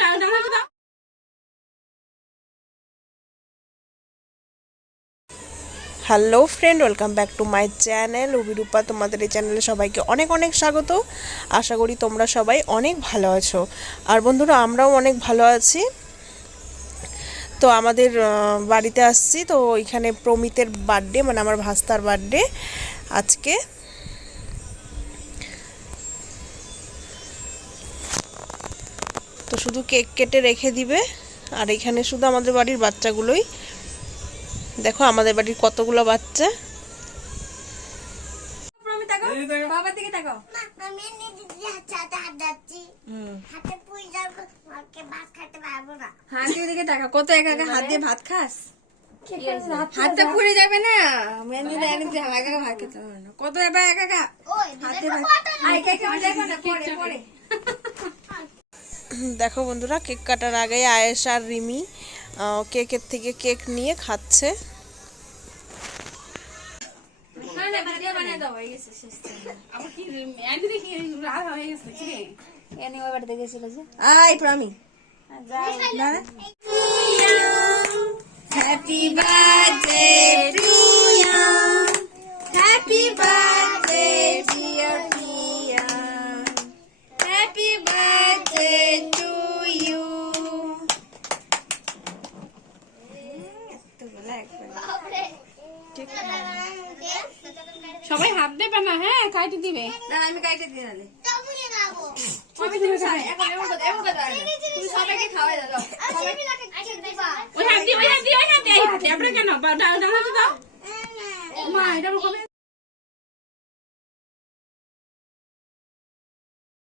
দাও hello friend welcome back to my channel Abhirupa তোমাদের এই চ্যানেলে সবাইকে অনেক অনেক স্বাগত। আশা করি তোমরা সবাই অনেক ভালো আছো। আর বন্ধুরা, আমরাও অনেক ভালো আছি। তো আমাদের বাড়িতে আসছি। তো ওইখানে প্রমিতের বার্থডে মানে আমার ভাস্তার বার্থডে আজকে। তো শুধু কেক কেটে রেখে দিবে। আর এখানে শুধু আমাদের বাড়ির বাচ্চাগুলোই। দেখো আমাদের বাড়ির কতগুলো বাচ্চা। কত একা একা হাত দিয়ে ভাত খাস? হাতটা পুড়ে যাবে না। মেহেন্দি এনে দিয়ে একা একা ভাত খেতে না। কত এবার একা একা? হাতে ভাত দেখো বন্ধুরা কেক কাটার আগে আয়েশ আর রিমি কেকের থেকে কেক নিয়ে খাচ্ছে। না না। ভিডিও বানিয়ে দাও হয়ে সবাই হাত দেবে না হ্যাঁ কাইটে দিবে। না আমি কাইটে দিয়ে না তুমি যাব তুমি তুমি এখন এমন কথা এমন কথা তুমি সবাইকে খাওয়াই দাও আমি লাকে আচ্ছা ওই হাত দিয়ে ওই হাত দিয়ে ওই হাত দিয়ে আপনার কেন? বা- দাও। মা এটা কবে